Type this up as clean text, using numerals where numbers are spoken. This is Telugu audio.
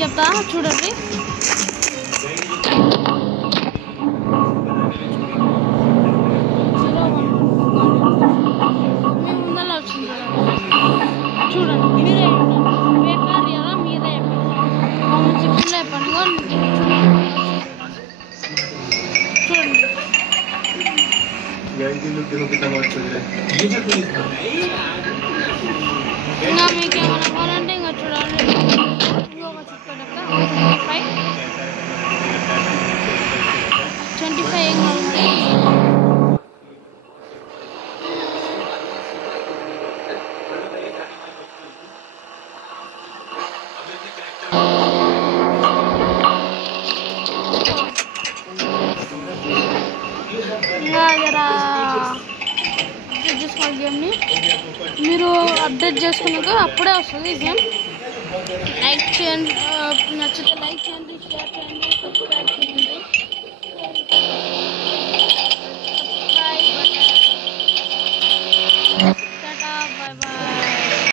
చెప్తా చూడండి. మీ ముందర వచ్చింది చూడండి. మీరే పేపర్ ఎలా మీరే కామెంట్ సెక్షన్లో చెప్పండి. చూడండి ఇంకా మీకు ఏమైనా కావాలంటే ఇంకా చూడండి. ఇంకొక చుట్టుపక్క 25 ఏం కావాలి. అప్డేట్ చేసుకోవాలి గేమ్ని. మీరు అప్డేట్ చేసుకున్నాక అప్పుడే వస్తుంది గేమ్. లైక్ చేయండి, నచ్చితే లైక్ చేయండి, షేర్ చేయండి.